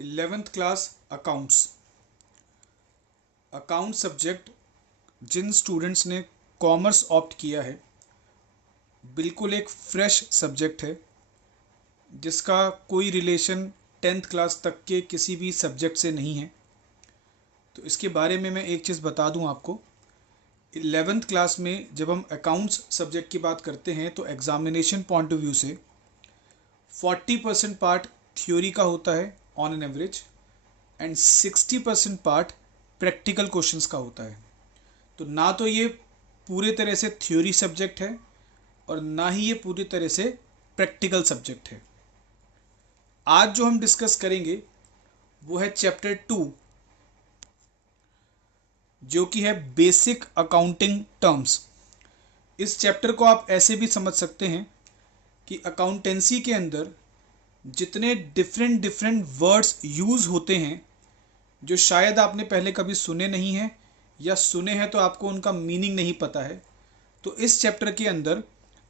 11th class accounts. Account subject जिन students ने commerce opt किया है, बिल्कुल एक फ्रेश सब्जेक्ट है जिसका कोई रिलेशन 10th क्लास तक के किसी भी सब्जेक्ट से नहीं है। तो इसके बारे में मैं एक चीज़ बता दूं आपको। 11th क्लास में जब हम अकाउंट्स सब्जेक्ट की बात करते हैं तो एग्ज़ामिनेशन पॉइंट ऑफ व्यू से 40% पार्ट थ्योरी का होता है on an average and 60% part practical questions का होता है। तो ना तो ये पूरे तरह से थ्योरी सब्जेक्ट है और ना ही ये पूरी तरह से प्रैक्टिकल सब्जेक्ट है। आज जो हम डिस्कस करेंगे वो है चैप्टर 2, जो कि है बेसिक अकाउंटिंग टर्म्स। इस चैप्टर को आप ऐसे भी समझ सकते हैं कि अकाउंटेंसी के अंदर जितने डिफरेंट वर्ड्स यूज़ होते हैं जो शायद आपने पहले कभी सुने नहीं हैं या सुने हैं तो आपको उनका मीनिंग नहीं पता है, तो इस चैप्टर के अंदर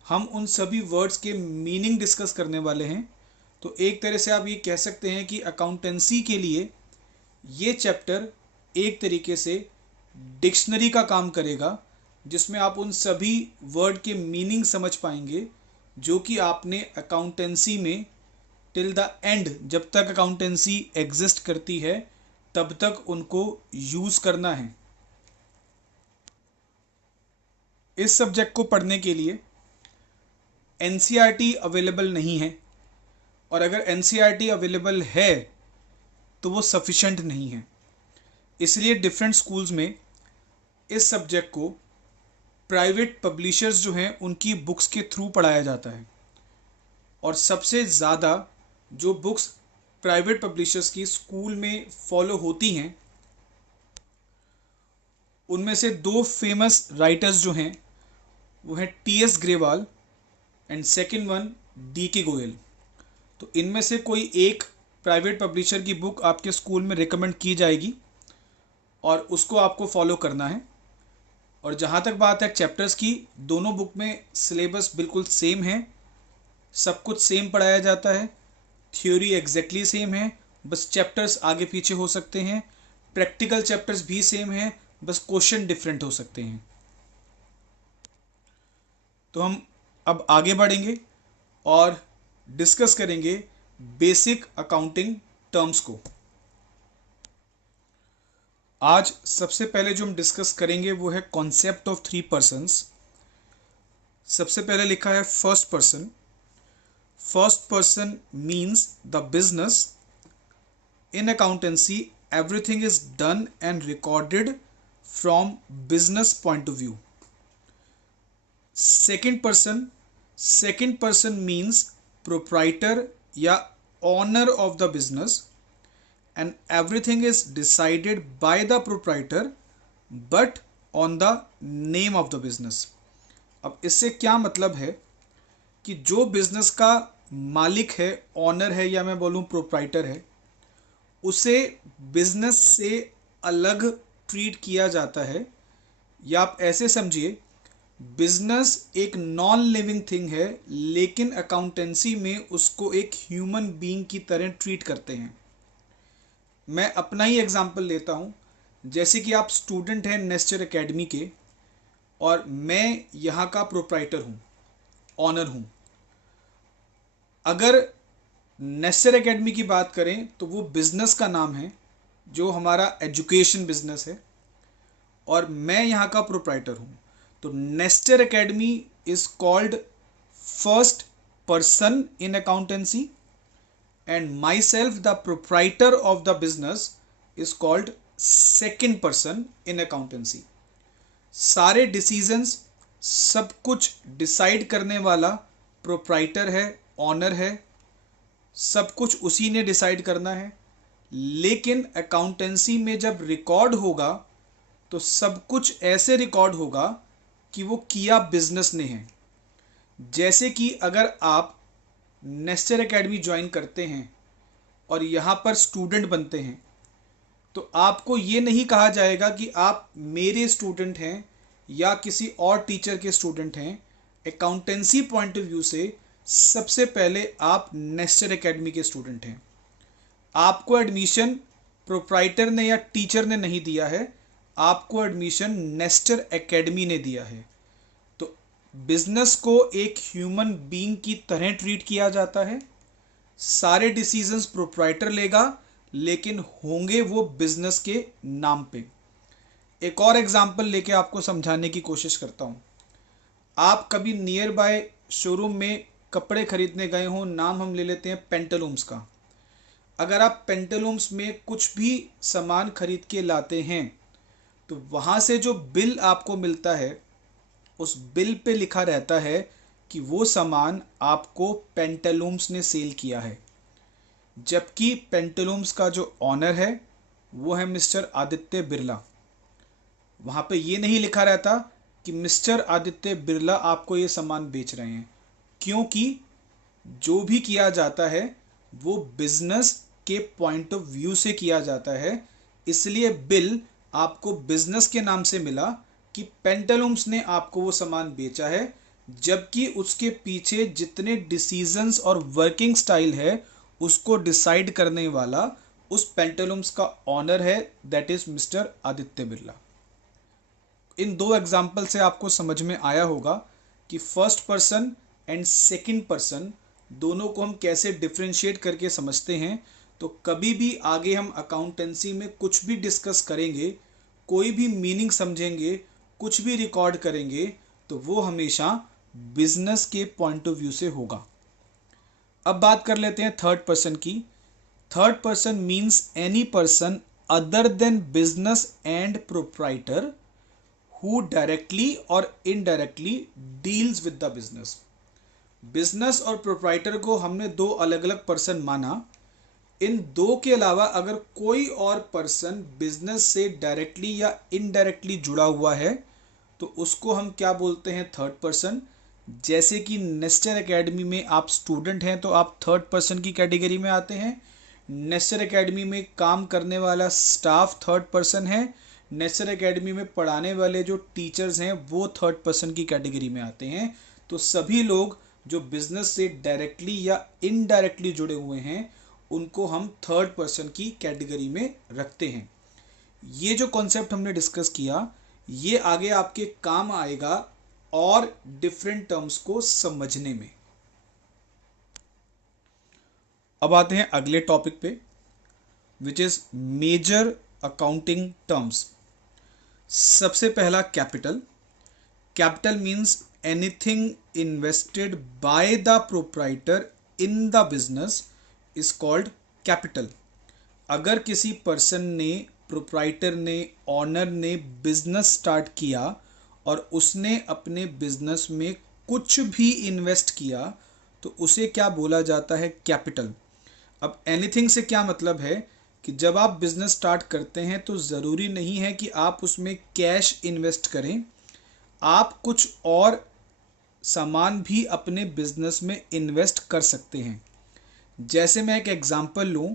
हम उन सभी वर्ड्स के मीनिंग डिस्कस करने वाले हैं। तो एक तरह से आप ये कह सकते हैं कि अकाउंटेंसी के लिए ये चैप्टर एक तरीके से डिक्शनरी का काम करेगा, जिसमें आप उन सभी वर्ड के मीनिंग समझ पाएंगे जो कि आपने अकाउंटेंसी में टिल द एंड, जब तक अकाउंटेंसी एग्जिस्ट करती है तब तक उनको यूज़ करना है। इस सब्जेक्ट को पढ़ने के लिए एनसीईआरटी अवेलेबल नहीं है, और अगर एनसीईआरटी अवेलेबल है तो वो सफिशेंट नहीं है। इसलिए डिफरेंट स्कूल्स में इस सब्जेक्ट को प्राइवेट पब्लिशर्स जो हैं उनकी बुक्स के थ्रू पढ़ाया जाता है, और सबसे ज़्यादा जो बुक्स प्राइवेट पब्लिशर्स की स्कूल में फॉलो होती हैं उनमें से दो फेमस राइटर्स जो हैं वो हैं T.S.. Grewal and second one DK. Goyal. तो इनमें से कोई एक प्राइवेट पब्लिशर की बुक आपके स्कूल में रिकमेंड की जाएगी और उसको आपको फॉलो करना है। और जहाँ तक बात है चैप्टर्स की, दोनों बुक में सिलेबस बिल्कुल सेम है, सब कुछ सेम पढ़ाया जाता है, थ्योरी एग्जैक्टली सेम है, बस चैप्टर्स आगे पीछे हो सकते हैं। प्रैक्टिकल चैप्टर्स भी सेम है, बस क्वेश्चन डिफरेंट हो सकते हैं। तो हम अब आगे बढ़ेंगे और डिस्कस करेंगे बेसिक अकाउंटिंग टर्म्स को। आज सबसे पहले जो हम डिस्कस करेंगे वो है कॉन्सेप्ट ऑफ 3 पर्सन्स। सबसे पहले लिखा है first person. First person means the business. In accountancy everything is done and recorded from business point of view. Second person means proprietor या owner of the business, and everything is decided by the proprietor but on the name of the business। अब इससे क्या मतलब है कि जो business का मालिक है, ऑनर है या मैं बोलूँ प्रोप्राइटर है, उसे बिजनेस से अलग ट्रीट किया जाता है। या आप ऐसे समझिए, बिजनेस एक नॉन लिविंग थिंग है लेकिन अकाउंटेंसी में उसको एक ह्यूमन बीइंग की तरह ट्रीट करते हैं। मैं अपना ही एग्जांपल लेता हूँ। जैसे कि आप स्टूडेंट हैं नेस्टर एकेडमी के और मैं यहाँ का प्रोप्राइटर हूँ, ऑनर हूँ। अगर नेस्टर एकेडमी की बात करें तो वो बिजनेस का नाम है जो हमारा एजुकेशन बिजनेस है, और मैं यहाँ का प्रोप्राइटर हूँ। तो Nestor academy is called first person in accountancy and myself the proprietor of the business is called second person in accountancy। सारे डिसीजंस, सब कुछ डिसाइड करने वाला प्रोप्राइटर है, ऑनर है, सब कुछ उसी ने डिसाइड करना है। लेकिन अकाउंटेंसी में जब रिकॉर्ड होगा तो सब कुछ ऐसे रिकॉर्ड होगा कि वो किया बिजनेस ने है। जैसे कि अगर आप नेस्टर एकेडमी ज्वाइन करते हैं और यहाँ पर स्टूडेंट बनते हैं तो आपको ये नहीं कहा जाएगा कि आप मेरे स्टूडेंट हैं या किसी और टीचर के स्टूडेंट हैं। अकाउंटेंसी पॉइंट ऑफ व्यू से सबसे पहले आप नेस्टर एकेडमी के स्टूडेंट हैं। आपको एडमिशन प्रोप्राइटर ने या टीचर ने नहीं दिया है, आपको एडमिशन नेस्टर एकेडमी ने दिया है। तो बिजनेस को एक ह्यूमन बीइंग की तरह ट्रीट किया जाता है। सारे डिसीजंस प्रोप्राइटर लेगा, लेकिन होंगे वो बिजनेस के नाम पे। एक और एग्जांपल लेके आपको समझाने की कोशिश करता हूँ। आप कभी नियर बाय शोरूम में कपड़े खरीदने गए हो, नाम हम ले लेते हैं पेंटालूम्स का। अगर आप पेंटालूम्स में कुछ भी सामान खरीद के लाते हैं तो वहाँ से जो बिल आपको मिलता है, उस बिल पे लिखा रहता है कि वो सामान आपको पेंटालूम्स ने सेल किया है। जबकि पेंटालूम्स का जो ऑनर है वो है मिस्टर आदित्य बिरला। वहाँ पे ये नहीं लिखा रहता कि मिस्टर आदित्य बिरला आपको ये सामान बेच रहे हैं, क्योंकि जो भी किया जाता है वो बिजनेस के पॉइंट ऑफ व्यू से किया जाता है। इसलिए बिल आपको बिजनेस के नाम से मिला कि पेंटालूम्स ने आपको वो सामान बेचा है, जबकि उसके पीछे जितने डिसीजंस और वर्किंग स्टाइल है उसको डिसाइड करने वाला उस पेंटालूम्स का ऑनर है, that is mister Aditya Birla. इन दो एग्जाम्पल से आपको समझ में आया होगा कि first person and second person दोनों को हम कैसे डिफरेंशिएट करके समझते हैं। तो कभी भी आगे हम अकाउंटेंसी में कुछ भी डिस्कस करेंगे, कोई भी मीनिंग समझेंगे, कुछ भी रिकॉर्ड करेंगे, तो वो हमेशा बिजनेस के पॉइंट ऑफ व्यू से होगा। अब बात कर लेते हैं थर्ड पर्सन की। Third person means any person other than business and proprietor who directly और indirectly deals with the business। Business और प्रोप्राइटर को हमने दो अलग अलग पर्सन माना। इन दो के अलावा अगर कोई और पर्सन बिजनेस से डायरेक्टली या इनडायरेक्टली जुड़ा हुआ है तो उसको हम क्या बोलते हैं, थर्ड पर्सन। जैसे कि नेस्टर एकेडमी में आप स्टूडेंट हैं तो आप थर्ड पर्सन की कैटेगरी में आते हैं। नेस्टर एकेडमी में काम करने वाला स्टाफ थर्ड पर्सन है। नेस्टर एकेडमी में पढ़ाने वाले जो टीचर्स हैं वो थर्ड पर्सन की कैटेगरी में आते हैं। तो सभी लोग जो बिजनेस से डायरेक्टली या इनडायरेक्टली जुड़े हुए हैं उनको हम थर्ड पर्सन की कैटेगरी में रखते हैं। ये जो कॉन्सेप्ट हमने डिस्कस किया ये आगे आपके काम आएगा और डिफरेंट टर्म्स को समझने में। अब आते हैं अगले टॉपिक पे, which is major accounting terms. सबसे पहला capital. Capital means anything invested by the proprietor in the business is called capital. अगर किसी पर्सन ने, प्रोप्राइटर ने, ऑनर ने बिजनेस स्टार्ट किया और उसने अपने बिजनेस में कुछ भी इन्वेस्ट किया तो उसे क्या बोला जाता है, कैपिटल। अब एनीथिंग से क्या मतलब है कि जब आप बिजनेस स्टार्ट करते हैं तो ज़रूरी नहीं है कि आप उसमें कैश इन्वेस्ट करें, आप कुछ और सामान भी अपने बिजनेस में इन्वेस्ट कर सकते हैं। जैसे मैं एक एग्जांपल लूं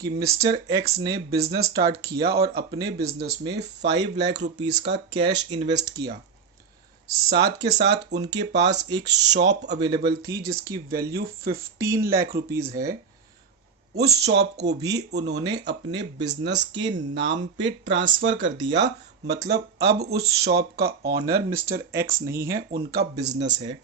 कि मिस्टर एक्स ने बिजनेस स्टार्ट किया और अपने बिजनेस में 5 लाख रुपीस का कैश इन्वेस्ट किया। साथ के साथ उनके पास एक शॉप अवेलेबल थी जिसकी वैल्यू 15 लाख रुपीस है। उस शॉप को भी उन्होंने अपने बिजनेस के नाम पे ट्रांसफ़र कर दिया, मतलब अब उस शॉप का ऑनर मिस्टर एक्स नहीं है, उनका बिजनेस है।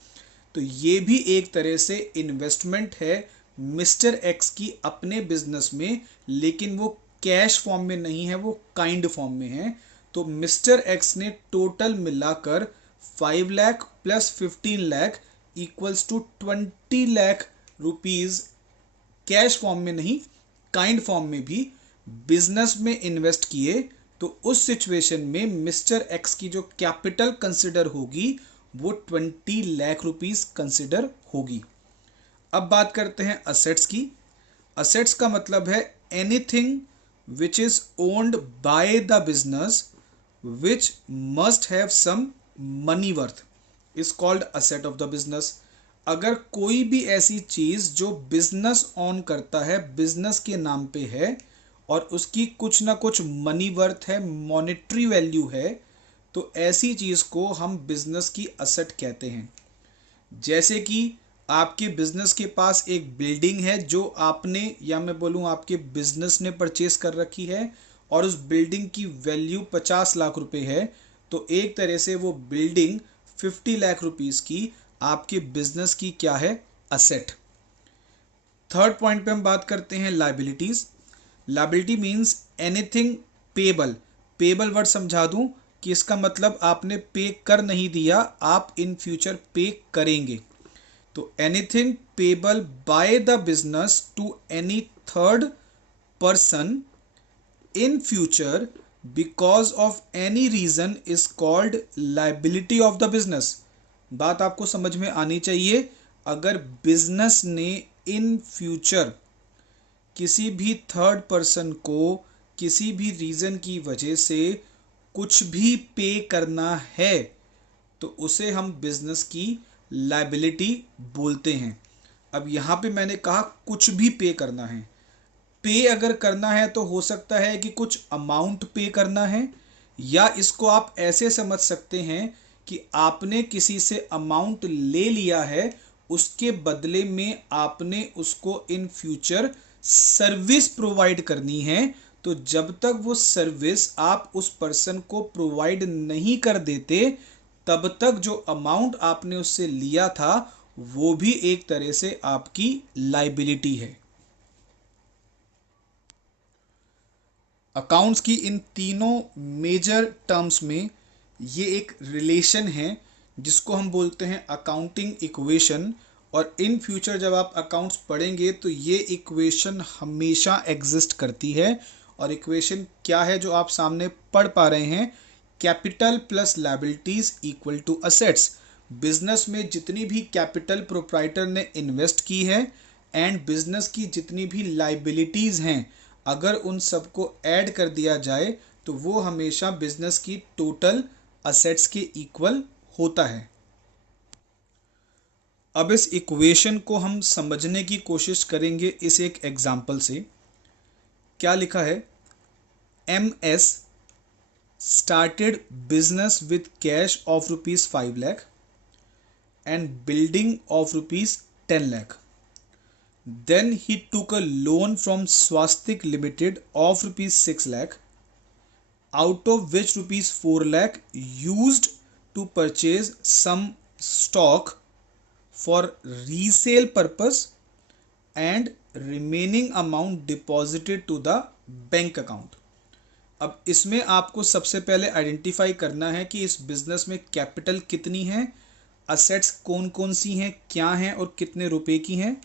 तो ये भी एक तरह से इन्वेस्टमेंट है मिस्टर एक्स की अपने बिजनेस में, लेकिन वो कैश फॉर्म में नहीं है, वो काइंड फॉर्म में है। तो मिस्टर एक्स ने टोटल मिलाकर 5 lakh plus 15 lakh equals to 20 lakh rupees cash form में नहीं, काइंड फॉर्म में भी बिजनेस में इन्वेस्ट किए। तो उस सिचुएशन में मिस्टर एक्स की जो कैपिटल कंसिडर होगी वो 20 लाख रुपीस कंसिडर होगी। अब बात करते हैं असेट्स की। असेट्स का मतलब है anything which is owned by the business which must have some money worth is called asset of the business. अगर कोई भी ऐसी चीज़ जो बिजनेस ऑन करता है, बिजनेस के नाम पे है और उसकी कुछ ना कुछ मनी वर्थ है, मॉनेटरी वैल्यू है, तो ऐसी चीज़ को हम बिजनेस की असेट कहते हैं। जैसे कि आपके बिजनेस के पास एक बिल्डिंग है जो आपने, या मैं बोलूँ आपके बिजनेस ने परचेस कर रखी है, और उस बिल्डिंग की वैल्यू 50 लाख रुपए है, तो एक तरह से वो बिल्डिंग 50 लाख रुपीस की आपके बिजनेस की क्या है, असेट। थर्ड पॉइंट पे हम बात करते हैं liabilities. Liability means anything payable. Payable word समझा दूं कि इसका मतलब आपने पे कर नहीं दिया, आप इन फ्यूचर पे करेंगे। तो anything payable by the business to any third person in future because of any reason is called liability of the business. बात आपको समझ में आनी चाहिए। अगर बिजनेस ने इन फ्यूचर किसी भी थर्ड पर्सन को किसी भी रीजन की वजह से कुछ भी पे करना है, तो उसे हम बिजनेस की लाइबिलिटी बोलते हैं। अब यहाँ पे मैंने कहा कुछ भी पे करना है। पे अगर करना है तो हो सकता है कि कुछ अमाउंट पे करना है, या इसको आप ऐसे समझ सकते हैं कि आपने किसी से अमाउंट ले लिया है, उसके बदले में आपने उसको इन फ्यूचर सर्विस प्रोवाइड करनी है। तो जब तक वो सर्विस आप उस पर्सन को प्रोवाइड नहीं कर देते, तब तक जो अमाउंट आपने उससे लिया था वो भी एक तरह से आपकी लाइबिलिटी है। अकाउंट्स की इन तीनों मेजर टर्म्स में ये एक रिलेशन है जिसको हम बोलते हैं अकाउंटिंग इक्वेशन। और इन फ्यूचर जब आप अकाउंट्स पढ़ेंगे तो ये इक्वेशन हमेशा एग्जिस्ट करती है। और इक्वेशन क्या है जो आप सामने पढ़ पा रहे हैं, capital plus liabilities equal to assets. Business में जितनी भी कैपिटल प्रोप्राइटर ने इन्वेस्ट की है एंड बिजनेस की जितनी भी लाइबिलिटीज़ हैं, अगर उन सबको ऐड कर दिया जाए तो वो हमेशा बिजनेस की टोटल असेट्स के इक्वल होता है। अब इस इक्वेशन को हम समझने की कोशिश करेंगे इस एक एग्जाम्पल से। क्या लिखा है, M S started business with cash of rupees 5 lakh and building of rupees 10 lakh. Then he took a loan from Swastik Limited of rupees 6 lakh, out of which rupees 4 lakh used to purchase some stock for resale purpose and remaining amount deposited to the bank account. अब इसमें आपको सबसे पहले identify करना है कि इस business में कैपिटल कितनी है, असेट्स कौन कौन सी हैं, क्या हैं और कितने रुपए की हैं।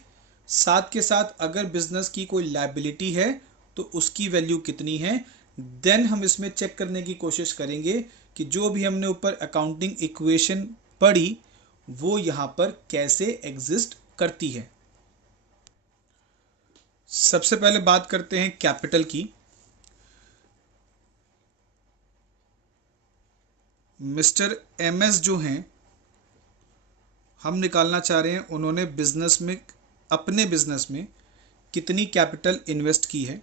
साथ के साथ अगर बिजनेस की कोई लायबिलिटी है तो उसकी वैल्यू कितनी है। देन हम इसमें चेक करने की कोशिश करेंगे कि जो भी हमने ऊपर अकाउंटिंग इक्वेशन पढ़ी वो यहाँ पर कैसे एग्जिस्ट करती है। सबसे पहले बात करते हैं कैपिटल की। मिस्टर एम एस जो हैं, हम निकालना चाह रहे हैं उन्होंने बिजनेस में, अपने बिजनेस में कितनी कैपिटल इन्वेस्ट की है।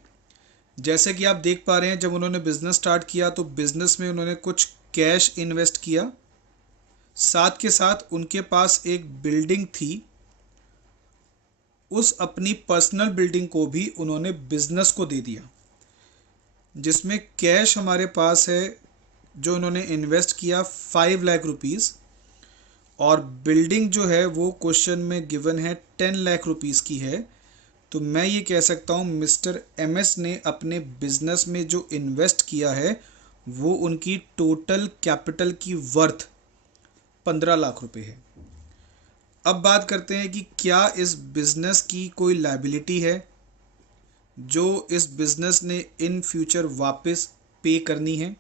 जैसे कि आप देख पा रहे हैं, जब उन्होंने बिजनेस स्टार्ट किया तो बिजनेस में उन्होंने कुछ कैश इन्वेस्ट किया, साथ के साथ उनके पास एक बिल्डिंग थी, उस अपनी पर्सनल बिल्डिंग को भी उन्होंने बिजनेस को दे दिया, जिसमें कैश हमारे पास है जो उन्होंने इन्वेस्ट किया 5 लाख रुपीज़, और बिल्डिंग जो है वो क्वेश्चन में गिवन है 10 लाख रुपीज़ की है। तो मैं ये कह सकता हूँ मिस्टर एम एस ने अपने बिजनेस में जो इन्वेस्ट किया है वो उनकी टोटल कैपिटल की वर्थ 15 लाख रुपए है। अब बात करते हैं कि क्या इस बिजनेस की कोई लायबिलिटी है जो इस बिजनेस ने इन फ्यूचर वापस पे करनी है।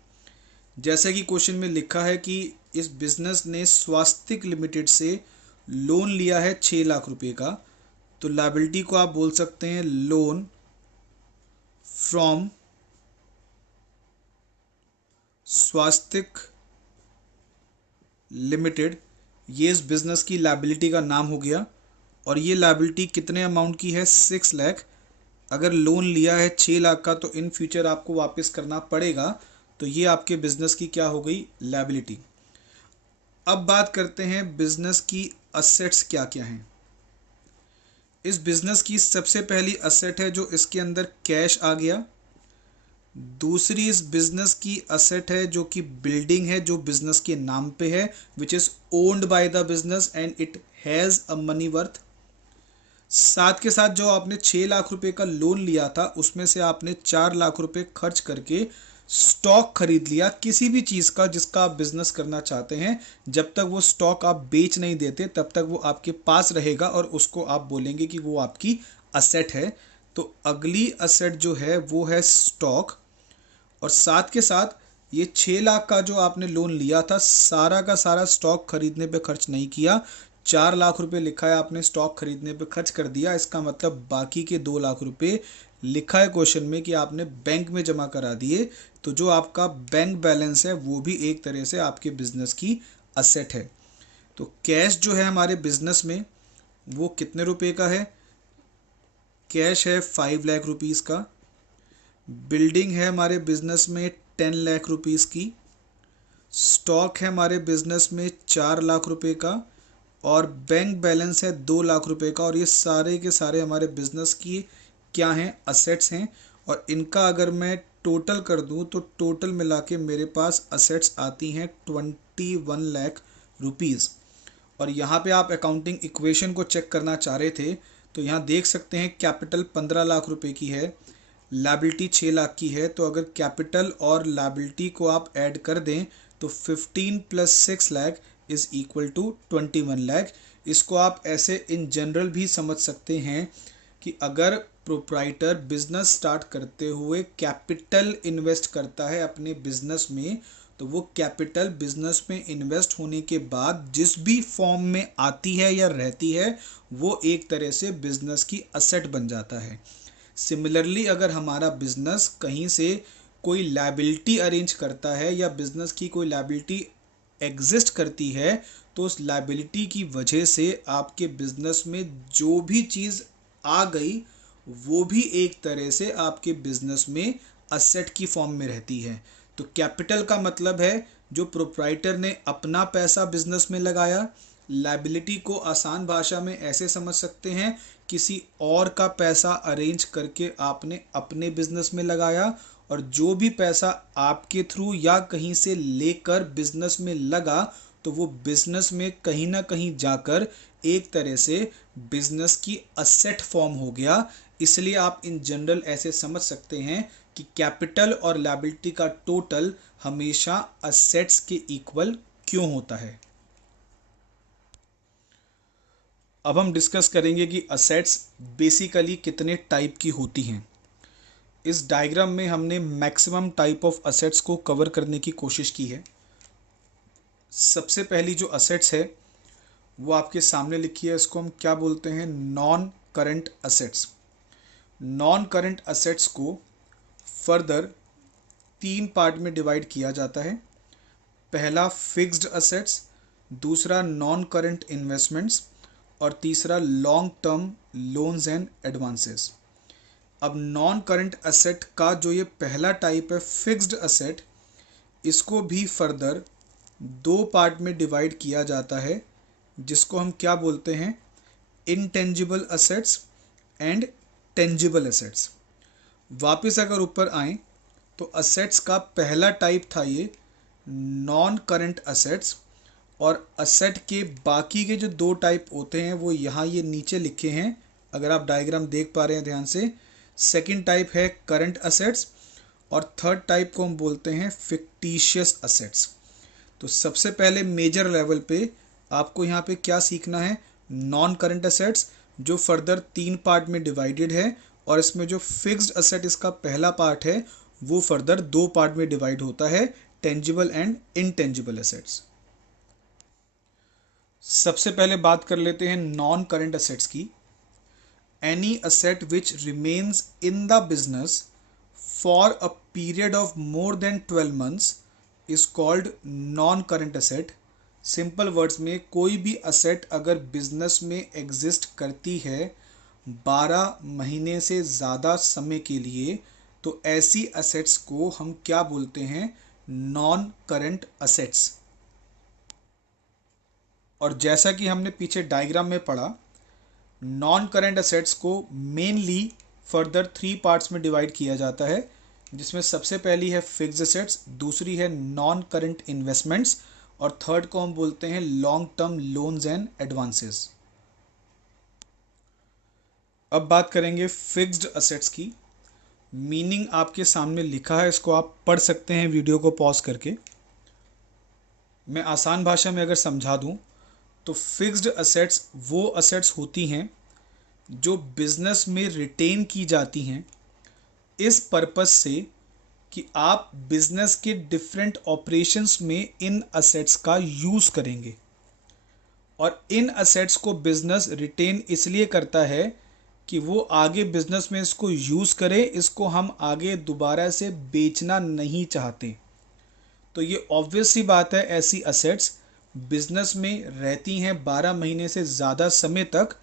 जैसे कि क्वेश्चन में लिखा है कि इस बिजनेस ने स्वास्तिक लिमिटेड से लोन लिया है 6 लाख रुपए का, तो लायबिलिटी को आप बोल सकते हैं लोन फ्रॉम स्वास्तिक लिमिटेड। ये इस बिजनेस की लायबिलिटी का नाम हो गया, और ये लायबिलिटी कितने अमाउंट की है, 6 लाख। अगर लोन लिया है 6 लाख का तो इन फ्यूचर आपको वापस करना पड़ेगा, तो ये आपके बिजनेस की क्या हो गई, लायबिलिटी। अब बात करते हैं बिजनेस की असेट्स क्या क्या हैं। इस बिजनेस की सबसे पहली असेट है जो इसके अंदर कैश आ गया। दूसरी इस बिजनेस की असेट है जो कि बिल्डिंग है, जो बिजनेस के नाम पे है, विच is owned by the business and it has a money worth. साथ के साथ जो आपने 6 लाख रुपए का लोन लिया था उसमें से आपने 4 लाख रुपए खर्च करके स्टॉक खरीद लिया किसी भी चीज़ का जिसका आप बिजनेस करना चाहते हैं। जब तक वो स्टॉक आप बेच नहीं देते तब तक वो आपके पास रहेगा और उसको आप बोलेंगे कि वो आपकी असेट है। तो अगली असेट जो है वो है स्टॉक। और साथ के साथ ये 6 लाख का जो आपने लोन लिया था सारा का सारा स्टॉक खरीदने पे खर्च नहीं किया। 4 लाख रुपए लिखा है आपने स्टॉक खरीदने पे खर्च कर दिया। इसका मतलब बाकी के 2 लाख रुपए लिखा है क्वेश्चन में कि आपने बैंक में जमा करा दिए। तो जो आपका बैंक बैलेंस है वो भी एक तरह से आपके बिजनेस की असेट है। तो कैश जो है हमारे बिजनेस में वो कितने रुपए का है? कैश है 5 लाख रुपीज़ का। बिल्डिंग है हमारे बिजनेस में 10 लाख रुपीज़ की। स्टॉक है हमारे बिजनेस में 4 लाख रुपए का। और बैंक बैलेंस है 2 लाख रुपए का। और ये सारे के सारे हमारे बिजनेस की क्या हैं? असेट्स हैं। और इनका अगर मैं टोटल कर दूं तो टोटल मिला के मेरे पास असेट्स आती हैं 21 लाख रुपीज़। और यहाँ पे आप अकाउंटिंग इक्वेशन को चेक करना चाह रहे थे तो यहाँ देख सकते हैं कैपिटल 15 लाख रुपए की है, लायबिलिटी 6 लाख की है। तो अगर कैपिटल और लायबिलिटी को आप ऐड कर दें तो 15 + 6 lakh is equal to 21 lakh. इसको आप ऐसे इन जनरल भी समझ सकते हैं कि अगर प्रोप्राइटर बिजनेस स्टार्ट करते हुए कैपिटल इन्वेस्ट करता है अपने बिजनेस में तो वो कैपिटल बिजनेस में इन्वेस्ट होने के बाद जिस भी फॉर्म में आती है या रहती है वो एक तरह से बिजनेस की असेट बन जाता है। सिमिलरली अगर हमारा बिजनेस कहीं से कोई लायबिलिटी अरेंज करता है या बिजनेस की कोई लायबिलिटी एग्जिस्ट करती है तो उस लायबिलिटी की वजह से आपके बिजनेस में जो भी चीज़ आ गई वो भी एक तरह से आपके बिजनेस में असेट की फॉर्म में रहती है। तो कैपिटल का मतलब है जो प्रोप्राइटर ने अपना पैसा बिजनेस में लगाया। लायबिलिटी को आसान भाषा में ऐसे समझ सकते हैं किसी और का पैसा अरेंज करके आपने अपने बिजनेस में लगाया। और जो भी पैसा आपके थ्रू या कहीं से लेकर बिजनेस में लगा तो वो बिजनेस में कहीं ना कहीं जाकर एक तरह से बिजनेस की असेट फॉर्म हो गया। इसलिए आप इन जनरल ऐसे समझ सकते हैं कि कैपिटल और लायबिलिटी का टोटल हमेशा असेट्स के इक्वल क्यों होता है। अब हम डिस्कस करेंगे कि असेट्स बेसिकली कितने टाइप की होती हैं। इस डायग्राम में हमने मैक्सिमम टाइप ऑफ असेट्स को कवर करने की कोशिश की है। सबसे पहली जो असेट्स है वो आपके सामने लिखी है। इसको हम क्या बोलते हैं? Non current assets. Non current assets को फर्दर 3 पार्ट में डिवाइड किया जाता है। पहला फिक्स्ड असेट्स, दूसरा नॉन करंट इन्वेस्टमेंट्स और तीसरा long term loans and advances. अब नॉन करंट असेट का जो ये पहला टाइप है फिक्स्ड असेट, इसको भी फर्दर 2 पार्ट में डिवाइड किया जाता है जिसको हम क्या बोलते हैं? Intangible assets and tangible assets. वापस अगर ऊपर आए तो असेट्स का पहला टाइप था ये नॉन करंट असेट्स। और असेट के बाकी के जो 2 टाइप होते हैं वो यहाँ ये नीचे लिखे हैं, अगर आप डायग्राम देख पा रहे हैं ध्यान से। सेकंड टाइप है करंट असेट्स और थर्ड टाइप को हम बोलते हैं फिक्टिशियस असेट्स। तो सबसे पहले मेजर लेवल पे आपको यहाँ पे क्या सीखना है? नॉन करंट असेट्स जो फर्दर 3 पार्ट में डिवाइडेड है। और इसमें जो फिक्स्ड असेट इसका पहला पार्ट है वो फर्दर 2 पार्ट में डिवाइड होता है, टेंजिबल एंड इनटेंजिबल असेट्स। सबसे पहले बात कर लेते हैं नॉन करंट असेट्स की। Any asset which remains in the business for a period of more than 12 months is called non current asset. Simple words में कोई भी असेट अगर बिजनेस में एग्जिस्ट करती है 12 महीने से ज़्यादा समय के लिए तो ऐसी असेट्स को हम क्या बोलते हैं? Non current assets. और जैसा कि हमने पीछे डायग्राम में पढ़ा नॉन करंट असेट्स को मेनली फर्दर 3 पार्ट्स में डिवाइड किया जाता है, जिसमें सबसे पहली है फिक्स्ड असेट्स, दूसरी है नॉन करंट इन्वेस्टमेंट्स और थर्ड को हम बोलते हैं long term loans and advances. अब बात करेंगे फिक्स्ड असेट्स की। मीनिंग आपके सामने लिखा है, इसको आप पढ़ सकते हैं वीडियो को पॉज करके। मैं आसान भाषा में अगर समझा दूं तो फिक्स्ड असेट्स वो असेट्स होती हैं जो बिजनेस में रिटेन की जाती हैं इस पर्पस से कि आप बिजनेस के डिफरेंट ऑपरेशंस में इन असेट्स का यूज़ करेंगे। और इन असेट्स को बिजनेस रिटेन इसलिए करता है कि वो आगे बिजनेस में इसको यूज़ करे, इसको हम आगे दोबारा से बेचना नहीं चाहते। तो ये ऑब्वियस सी बात है, ऐसी असेट्स बिजनेस में रहती हैं 12 महीने से ज़्यादा समय तक,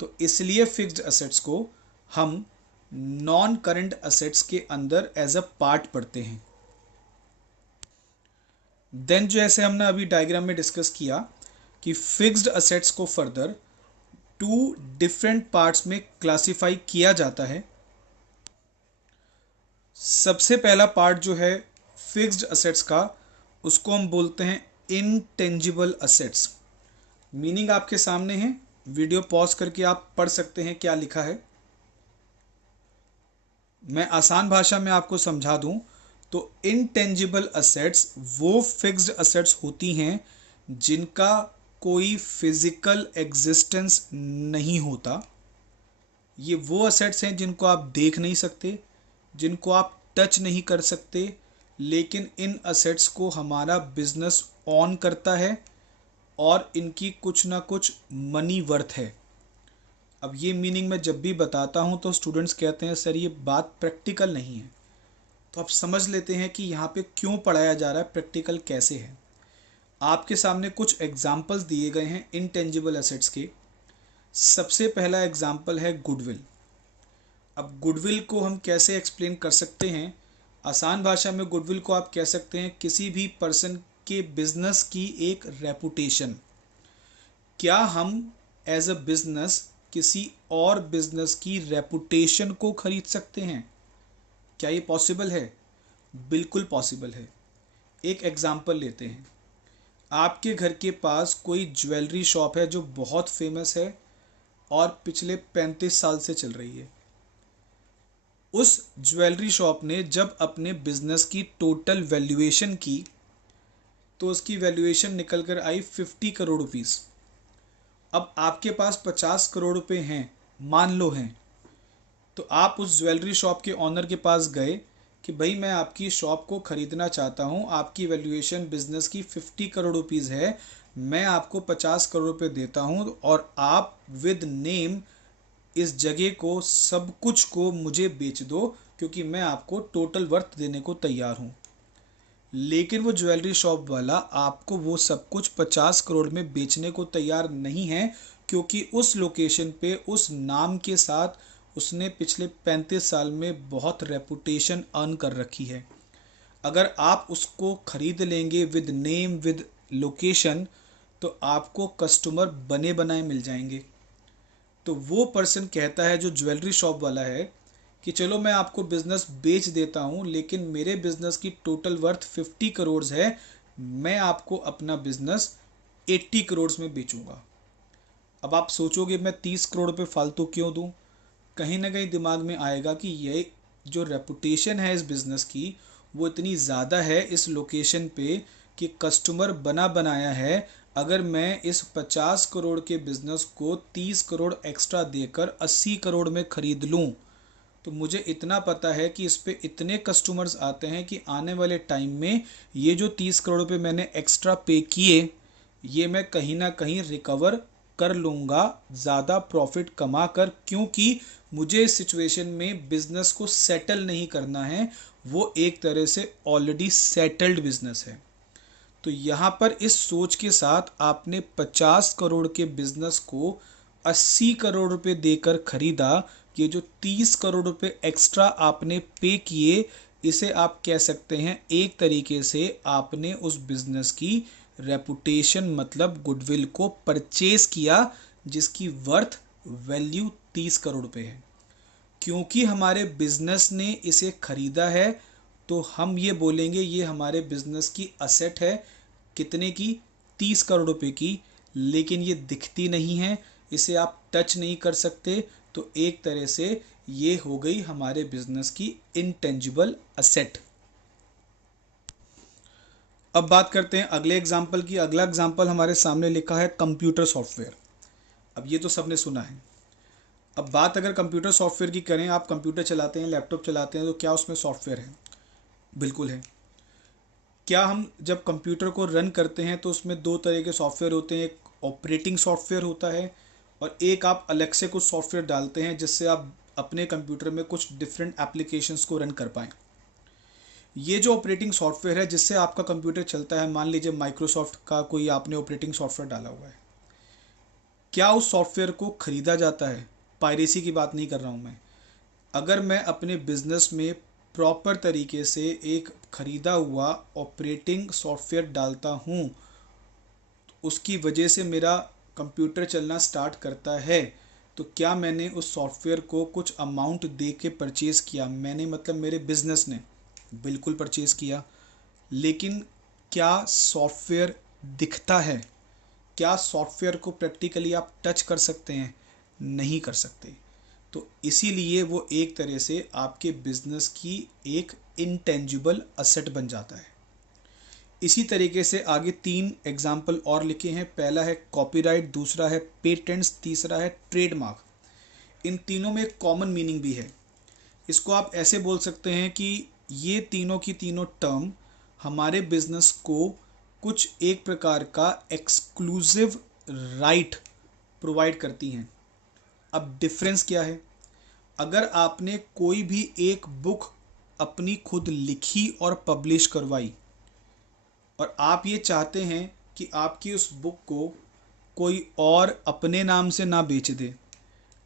तो इसलिए फिक्स्ड असेट्स को हम नॉन करंट असेट्स के अंदर एज अ पार्ट पढ़ते हैं। देन जो ऐसे हमने अभी डायग्राम में डिस्कस किया कि फिक्स्ड असेट्स को फर्दर 2 डिफरेंट पार्ट्स में क्लासिफाई किया जाता है। सबसे पहला पार्ट जो है फिक्स्ड असेट्स का, उसको हम बोलते हैं इनटेंजिबल असेट्स। मीनिंग आपके सामने है, वीडियो पॉज करके आप पढ़ सकते हैं क्या लिखा है। मैं आसान भाषा में आपको समझा दूं तो इनटेंजिबल असेट्स वो फिक्स्ड असेट्स होती हैं जिनका कोई फिजिकल एग्जिस्टेंस नहीं होता। ये वो असेट्स हैं जिनको आप देख नहीं सकते, जिनको आप टच नहीं कर सकते, लेकिन इन असेट्स को हमारा बिजनेस ऑन करता है और इनकी कुछ ना कुछ मनी वर्थ है। अब ये मीनिंग मैं जब भी बताता हूँ तो स्टूडेंट्स कहते हैं सर ये बात प्रैक्टिकल नहीं है। तो आप समझ लेते हैं कि यहाँ पे क्यों पढ़ाया जा रहा है, प्रैक्टिकल कैसे है। आपके सामने कुछ एग्जाम्पल्स दिए गए हैं इनटेंजिबल असेट्स के। सबसे पहला एग्जाम्पल है गुडविल। अब गुडविल को हम कैसे एक्सप्लेन कर सकते हैं, आसान भाषा में गुडविल को आप कह सकते हैं किसी भी पर्सन के बिजनेस की एक रेपुटेशन। क्या हम एज अ बिजनेस किसी और बिजनेस की रेपुटेशन को खरीद सकते हैं? क्या ये पॉसिबल है? बिल्कुल पॉसिबल है। एक एग्जाम्पल लेते हैं। आपके घर के पास कोई ज्वेलरी शॉप है जो बहुत फेमस है और पिछले 35 साल से चल रही है। उस ज्वेलरी शॉप ने जब अपने बिजनेस की टोटल वैल्यूएशन की तो उसकी वैल्यूएशन निकल कर आई 50 करोड़ रुपीस। अब आपके पास 50 करोड़ रुपए हैं, मान लो हैं, तो आप उस ज्वेलरी शॉप के ऑनर के पास गए कि भाई मैं आपकी शॉप को ख़रीदना चाहता हूँ, आपकी वैल्यूएशन बिजनेस की 50 करोड़ रुपीज़ है, मैं आपको 50 करोड़ रुपए देता हूँ और आप विद नेम इस जगह को, सब कुछ को मुझे बेच दो क्योंकि मैं आपको टोटल वर्थ देने को तैयार हूँ। लेकिन वो ज्वेलरी शॉप वाला आपको वो सब कुछ 50 करोड़ में बेचने को तैयार नहीं है, क्योंकि उस लोकेशन पे उस नाम के साथ उसने पिछले 35 साल में बहुत रेपुटेशन अर्न कर रखी है। अगर आप उसको ख़रीद लेंगे विद नेम विद लोकेशन तो आपको कस्टमर बने बनाए मिल जाएंगे। तो वो पर्सन कहता है, जो ज्वेलरी शॉप वाला है, कि चलो मैं आपको बिज़नेस बेच देता हूँ लेकिन मेरे बिज़नेस की टोटल वर्थ 50 करोड़ है, मैं आपको अपना बिज़नेस 80 करोड़ में बेचूंगा। अब आप सोचोगे मैं 30 करोड़ पे फालतू क्यों दूँ? कहीं ना कहीं दिमाग में आएगा कि ये जो रेपुटेशन है इस बिज़नेस की वो इतनी ज़्यादा है इस लोकेशन पे कि कस्टमर बना बनाया है। अगर मैं इस 50 करोड़ के बिज़नेस को 30 करोड़ एक्स्ट्रा देकर 80 करोड़ में ख़रीद लूँ तो मुझे इतना पता है कि इस पे इतने कस्टमर्स आते हैं कि आने वाले टाइम में ये जो 30 करोड़ रुपए मैंने एक्स्ट्रा पे किए ये मैं कहीं ना कहीं रिकवर कर लूँगा ज़्यादा प्रॉफिट कमा कर, क्योंकि मुझे इस सिचुएशन में बिज़नेस को सेटल नहीं करना है, वो एक तरह से ऑलरेडी सेटल्ड बिज़नेस है। तो यहाँ पर इस सोच के साथ आपने 50 करोड़ के बिज़नेस को 80 करोड़ रुपए देकर ख़रीदा। ये जो 30 करोड़ रुपए एक्स्ट्रा आपने पे किए, इसे आप कह सकते हैं एक तरीके से आपने उस बिज़नेस की रेपुटेशन मतलब गुडविल को परचेज किया, जिसकी वर्थ वैल्यू 30 करोड़ रुपए है। क्योंकि हमारे बिजनेस ने इसे खरीदा है तो हम ये बोलेंगे ये हमारे बिजनेस की असेट है। कितने की? 30 करोड़ रुपए की। लेकिन ये दिखती नहीं है, इसे आप टच नहीं कर सकते, तो एक तरह से ये हो गई हमारे बिजनेस की इनटेंजिबल असेट। अब बात करते हैं अगले एग्जाम्पल की। अगला एग्जाम्पल हमारे सामने लिखा है कंप्यूटर सॉफ्टवेयर। अब ये तो सबने सुना है। अब बात अगर कंप्यूटर सॉफ्टवेयर की करें, आप कंप्यूटर चलाते हैं, लैपटॉप चलाते हैं, तो क्या उसमें सॉफ्टवेयर है? बिल्कुल है। क्या हम जब कंप्यूटर को रन करते हैं तो उसमें दो तरह के सॉफ्टवेयर होते हैं, एक ऑपरेटिंग सॉफ्टवेयर होता है और एक आप अलग से कुछ सॉफ्टवेयर डालते हैं जिससे आप अपने कंप्यूटर में कुछ डिफरेंट एप्लीकेशंस को रन कर पाएँ। ये जो ऑपरेटिंग सॉफ्टवेयर है जिससे आपका कंप्यूटर चलता है, मान लीजिए माइक्रोसॉफ्ट का कोई आपने ऑपरेटिंग सॉफ्टवेयर डाला हुआ है, क्या उस सॉफ्टवेयर को ख़रीदा जाता है? पायरेसी की बात नहीं कर रहा हूँ मैं। अगर मैं अपने बिजनेस में प्रॉपर तरीके से एक ख़रीदा हुआ ऑपरेटिंग सॉफ्टवेयर डालता हूँ, उसकी वजह से मेरा कंप्यूटर चलना स्टार्ट करता है, तो क्या मैंने उस सॉफ्टवेयर को कुछ अमाउंट दे के परचेज़ किया? मैंने मतलब मेरे बिजनेस ने बिल्कुल परचेज़ किया। लेकिन क्या सॉफ्टवेयर दिखता है? क्या सॉफ्टवेयर को प्रैक्टिकली आप टच कर सकते हैं? नहीं कर सकते। तो इसीलिए वो एक तरह से आपके बिजनेस की एक इनटेंजिबल असेट बन जाता है। इसी तरीके से आगे 3 एग्जाम्पल और लिखे हैं। पहला है कॉपीराइट, दूसरा है पेटेंट्स, तीसरा है ट्रेडमार्क। इन तीनों में एक कॉमन मीनिंग भी है। इसको आप ऐसे बोल सकते हैं कि ये तीनों की तीनों टर्म हमारे बिजनेस को कुछ एक प्रकार का एक्सक्लूसिव राइट प्रोवाइड करती हैं। अब डिफरेंस क्या है? अगर आपने कोई भी एक बुक अपनी खुद लिखी और पब्लिश करवाई और आप ये चाहते हैं कि आपकी उस बुक को कोई और अपने नाम से ना बेच दे,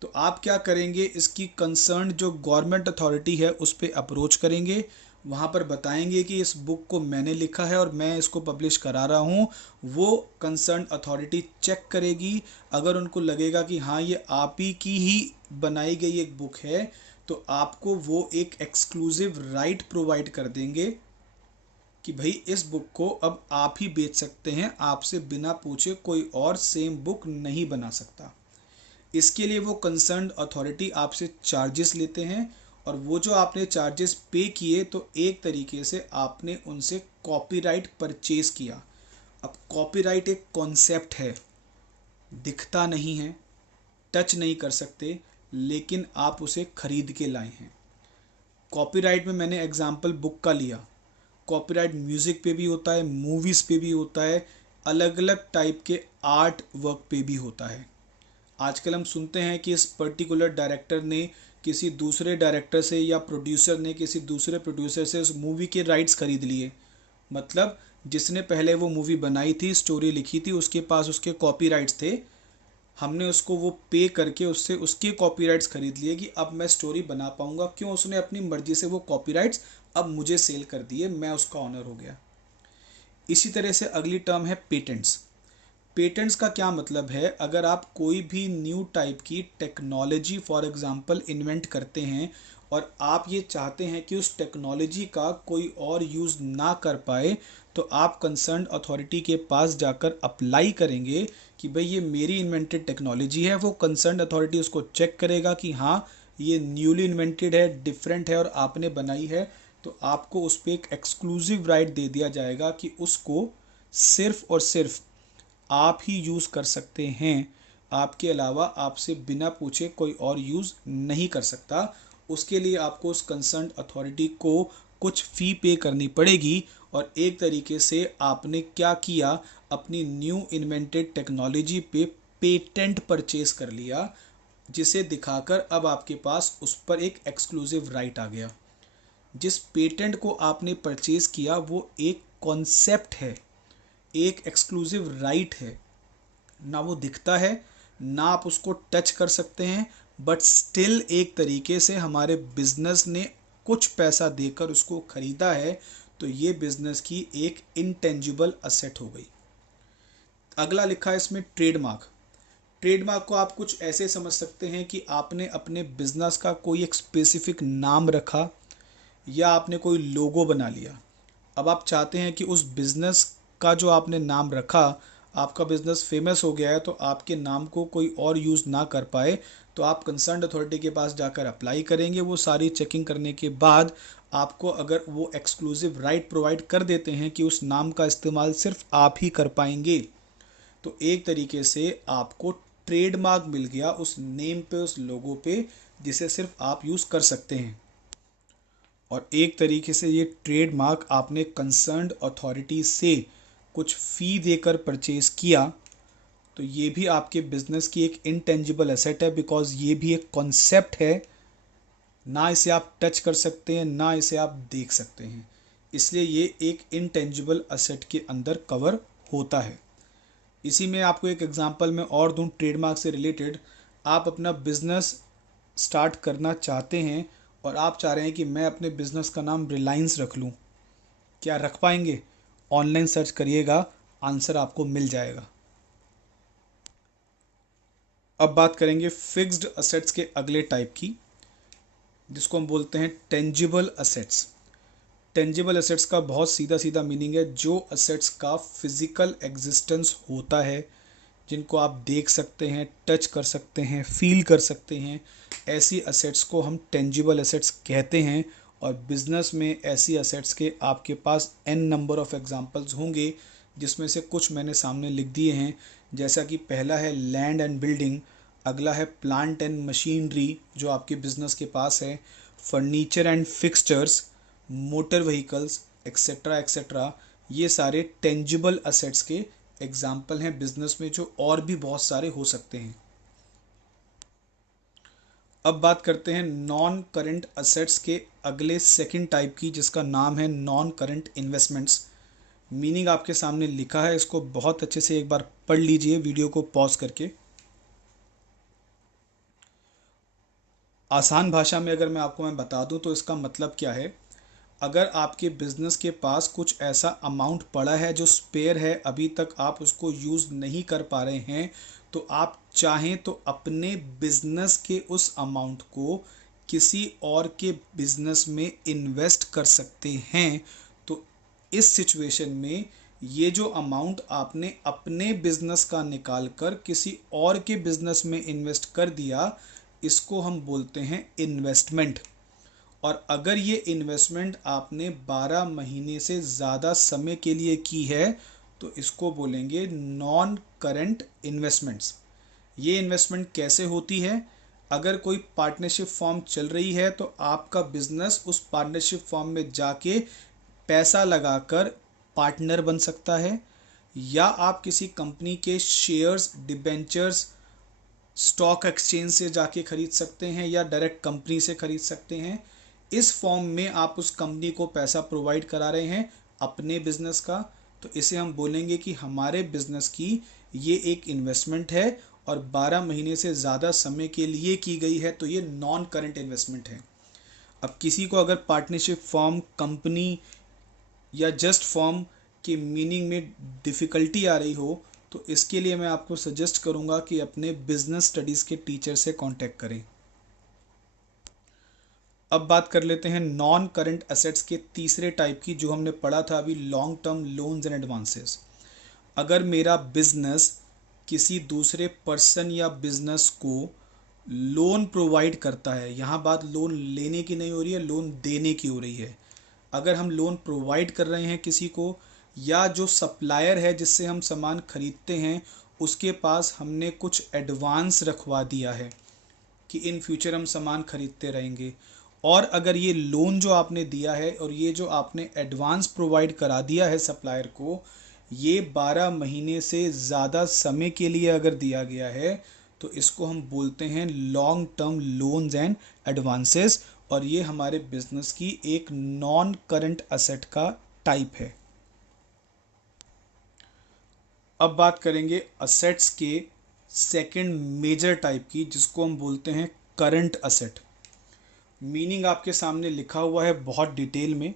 तो आप क्या करेंगे? इसकी कंसर्न जो गवर्नमेंट अथॉरिटी है उस पर अप्रोच करेंगे, वहाँ पर बताएंगे कि इस बुक को मैंने लिखा है और मैं इसको पब्लिश करा रहा हूँ। वो कंसर्न अथॉरिटी चेक करेगी। अगर उनको लगेगा कि हाँ ये आप ही की ही बनाई गई एक बुक है, तो आपको वो एक एक्सक्लूसिव राइट प्रोवाइड कर देंगे कि भाई इस बुक को अब आप ही बेच सकते हैं, आपसे बिना पूछे कोई और सेम बुक नहीं बना सकता। इसके लिए वो कंसर्न अथॉरिटी आपसे चार्जेस लेते हैं और वो जो आपने चार्जेस पे किए, तो एक तरीके से आपने उनसे कॉपीराइट परचेज किया। अब कॉपीराइट एक कॉन्सेप्ट है, दिखता नहीं है, टच नहीं कर सकते, लेकिन आप उसे खरीद के लाए हैं। कॉपीराइट में मैंने एग्जाम्पल बुक का लिया। कॉपीराइट म्यूज़िक पे भी होता है, मूवीज़ पे भी होता है, अलग अलग टाइप के आर्ट वर्क पे भी होता है। आजकल हम सुनते हैं कि इस पर्टिकुलर डायरेक्टर ने किसी दूसरे डायरेक्टर से या प्रोड्यूसर ने किसी दूसरे प्रोड्यूसर से उस मूवी के राइट्स खरीद लिए। मतलब जिसने पहले वो मूवी बनाई थी, स्टोरी लिखी थी, उसके पास उसके कॉपीराइट्स थे। हमने उसको वो पे करके उससे उसके कॉपीराइट्स खरीद लिए कि अब मैं स्टोरी बना पाऊँगा। क्यों? उसने अपनी मर्जी से वो कॉपीराइट्स अब मुझे सेल कर दिए, मैं उसका ऑनर हो गया। इसी तरह से अगली टर्म है पेटेंट्स। पेटेंट्स का क्या मतलब है? अगर आप कोई भी न्यू टाइप की टेक्नोलॉजी फॉर एग्जांपल इन्वेंट करते हैं और आप ये चाहते हैं कि उस टेक्नोलॉजी का कोई और यूज़ ना कर पाए, तो आप कंसर्न अथॉरिटी के पास जाकर अप्लाई करेंगे कि भाई ये मेरी इन्वेंटेड टेक्नोलॉजी है। वो कंसर्न अथॉरिटी उसको चेक करेगा कि हाँ ये न्यूली इन्वेंटेड है, डिफरेंट है और आपने बनाई है, तो आपको उस पर एक एक्सक्लूसिव राइट दे दिया जाएगा कि उसको सिर्फ और सिर्फ आप ही यूज़ कर सकते हैं। आपके अलावा आपसे बिना पूछे कोई और यूज़ नहीं कर सकता। उसके लिए आपको उस कंसर्न अथॉरिटी को कुछ फ़ी पे करनी पड़ेगी और एक तरीके से आपने क्या किया? अपनी न्यू इन्वेंटेड टेक्नोलॉजी पे पेटेंट परचेज कर लिया, जिसे दिखाकर अब आपके पास उस पर एक एक्सक्लूसिव राइट आ गया। जिस पेटेंट को आपने परचेज किया वो एक कॉन्सेप्ट है, एक एक्सक्लूसिव राइट है। ना वो दिखता है, ना आप उसको टच कर सकते हैं, बट स्टिल एक तरीके से हमारे बिजनेस ने कुछ पैसा देकर उसको खरीदा है, तो ये बिजनेस की एक इंटेंजिबल असेट हो गई। अगला लिखा है इसमें ट्रेडमार्क। ट्रेडमार्क को आप कुछ ऐसे समझ सकते हैं कि आपने अपने बिजनेस का कोई एक स्पेसिफिक नाम रखा या आपने कोई लोगो बना लिया। अब आप चाहते हैं कि उस बिज़नेस का जो आपने नाम रखा, आपका बिज़नेस फेमस हो गया है, तो आपके नाम को कोई और यूज़ ना कर पाए, तो आप कंसर्न अथॉरिटी के पास जाकर अप्लाई करेंगे। वो सारी चेकिंग करने के बाद आपको अगर वो एक्सक्लूसिव राइट प्रोवाइड कर देते हैं कि उस नाम का इस्तेमाल सिर्फ आप ही कर पाएंगे, तो एक तरीके से आपको ट्रेडमार्क मिल गया उस नेम पे, उस लोगो पे, जिसे सिर्फ आप यूज़ कर सकते हैं। और एक तरीके से ये ट्रेडमार्क आपने कंसर्न्ड अथॉरिटी से कुछ फ़ी देकर परचेज़ किया, तो ये भी आपके बिजनेस की एक इनटेंजिबल एसेट है, बिकॉज ये भी एक कॉन्सेप्ट है। ना इसे आप टच कर सकते हैं, ना इसे आप देख सकते हैं, इसलिए ये एक इनटेंजिबल एसेट के अंदर कवर होता है। इसी में आपको एक एग्जांपल मैं और दूं ट्रेडमार्क से रिलेटेड। आप अपना बिजनेस स्टार्ट करना चाहते हैं और आप चाह रहे हैं कि मैं अपने बिजनेस का नाम रिलायंस रख लूं, क्या रख पाएंगे? ऑनलाइन सर्च करिएगा, आंसर आपको मिल जाएगा। अब बात करेंगे फिक्स्ड असेट्स के अगले टाइप की, जिसको हम बोलते हैं टेंजिबल असेट्स। टेंजिबल असेट्स का बहुत सीधा सीधा मीनिंग है जो असेट्स का फिजिकल एग्जिस्टेंस होता है, जिनको आप देख सकते हैं, टच कर सकते हैं, फील कर सकते हैं, ऐसी असेट्स को हम टेंजिबल असेट्स कहते हैं। और बिजनेस में ऐसी असेट्स के आपके पास एन नंबर ऑफ एग्जांपल्स होंगे, जिसमें से कुछ मैंने सामने लिख दिए हैं। जैसा कि पहला है लैंड एंड बिल्डिंग, अगला है प्लांट एंड मशीनरी जो आपके बिजनेस के पास है, furniture and fixtures, motor vehicles, etcetera etcetera. ये सारे टेंजिबल असेट्स के एग्जाम्पल हैं बिजनेस में, जो और भी बहुत सारे हो सकते हैं। अब बात करते हैं नॉन करंट असेट्स के अगले सेकंड टाइप की, जिसका नाम है नॉन करंट इन्वेस्टमेंट्स। मीनिंग आपके सामने लिखा है, इसको बहुत अच्छे से एक बार पढ़ लीजिए वीडियो को पॉज करके। आसान भाषा में अगर मैं बता दूं तो इसका मतलब क्या है। अगर आपके बिजनेस के पास कुछ ऐसा अमाउंट पड़ा है जो स्पेयर है, अभी तक आप उसको यूज़ नहीं कर पा रहे हैं, तो आप चाहें तो अपने बिजनेस के उस अमाउंट को किसी और के बिजनेस में इन्वेस्ट कर सकते हैं। तो इस सिचुएशन में ये जो अमाउंट आपने अपने बिजनेस का निकाल कर किसी और के बिजनेस में इन्वेस्ट कर दिया, इसको हम बोलते हैं इन्वेस्टमेंट। और अगर ये इन्वेस्टमेंट आपने 12 महीने से ज़्यादा समय के लिए की है, तो इसको बोलेंगे नॉन करंट इन्वेस्टमेंट्स। ये इन्वेस्टमेंट कैसे होती है? अगर कोई पार्टनरशिप फॉर्म चल रही है, तो आपका बिजनेस उस पार्टनरशिप फॉर्म में जाके पैसा लगाकर पार्टनर बन सकता है, या आप किसी कंपनी के शेयर्स, डिबेंचर्स, स्टॉक एक्सचेंज से जाके खरीद सकते हैं, या डायरेक्ट कंपनी से खरीद सकते हैं। इस फॉर्म में आप उस कंपनी को पैसा प्रोवाइड करा रहे हैं अपने बिजनेस का, तो इसे हम बोलेंगे कि हमारे बिजनेस की ये एक इन्वेस्टमेंट है और 12 महीने से ज़्यादा समय के लिए की गई है, तो ये नॉन करंट इन्वेस्टमेंट है। अब किसी को अगर पार्टनरशिप फॉर्म, कंपनी या जस्ट फॉर्म के मीनिंग में डिफ़िकल्टी आ रही हो, तो इसके लिए मैं आपको सजेस्ट करूंगा कि अपने बिजनेस स्टडीज़ के टीचर से कांटेक्ट करें। अब बात कर लेते हैं नॉन करंट एसेट्स के तीसरे टाइप की, जो हमने पढ़ा था अभी, long term loans and advances. अगर मेरा बिजनेस किसी दूसरे पर्सन या बिजनेस को लोन प्रोवाइड करता है, यहाँ बात लोन लेने की नहीं हो रही है, लोन देने की हो रही है। अगर हम लोन प्रोवाइड कर रहे हैं किसी को, या जो सप्लायर है जिससे हम सामान खरीदते हैं, उसके पास हमने कुछ एडवांस रखवा दिया है कि इन फ्यूचर हम सामान खरीदते रहेंगे, और अगर ये लोन जो आपने दिया है और ये जो आपने एडवांस प्रोवाइड करा दिया है सप्लायर को, ये 12 महीने से ज़्यादा समय के लिए अगर दिया गया है, तो इसको हम बोलते हैं long term loans and advances, और ये हमारे बिजनेस की एक नॉन करंट असेट का टाइप है। अब बात करेंगे असेट्स के सेकंड मेजर टाइप की, जिसको हम बोलते हैं करंट असेट। मीनिंग आपके सामने लिखा हुआ है बहुत डिटेल में,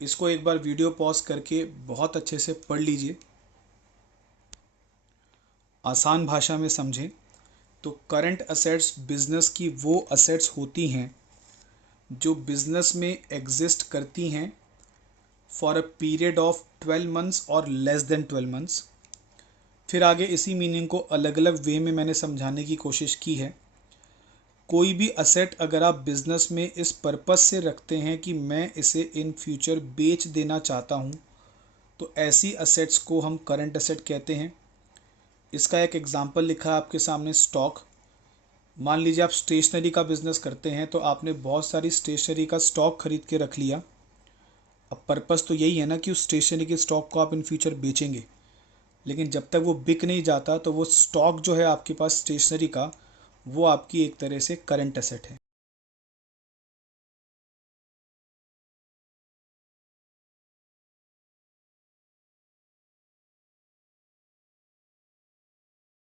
इसको एक बार वीडियो पॉज करके बहुत अच्छे से पढ़ लीजिए। आसान भाषा में समझें तो करंट असेट्स बिजनेस की वो असेट्स होती हैं जो बिजनेस में एग्जिस्ट करती हैं for a period of 12 months और लेस देन 12 मंथ्स। फिर आगे इसी मीनिंग को अलग अलग वे में मैंने समझाने की कोशिश की है। कोई भी असेट अगर आप बिजनेस में इस पर्पस से रखते हैं कि मैं इसे इन फ्यूचर बेच देना चाहता हूँ, तो ऐसी असेट्स को हम करंट असेट कहते हैं। इसका एक एग्जांपल लिखा है आपके सामने, स्टॉक। मान लीजिए आप स्टेशनरी का बिजनेस करते हैं, तो आपने बहुत सारी स्टेशनरी का स्टॉक खरीद के रख लिया। अब पर्पस तो यही है ना कि उस स्टेशनरी के स्टॉक को आप इन फ्यूचर बेचेंगे, लेकिन जब तक वो बिक नहीं जाता तो वो स्टॉक जो है आपके पास स्टेशनरी का, वो आपकी एक तरह से करंट एसेट है।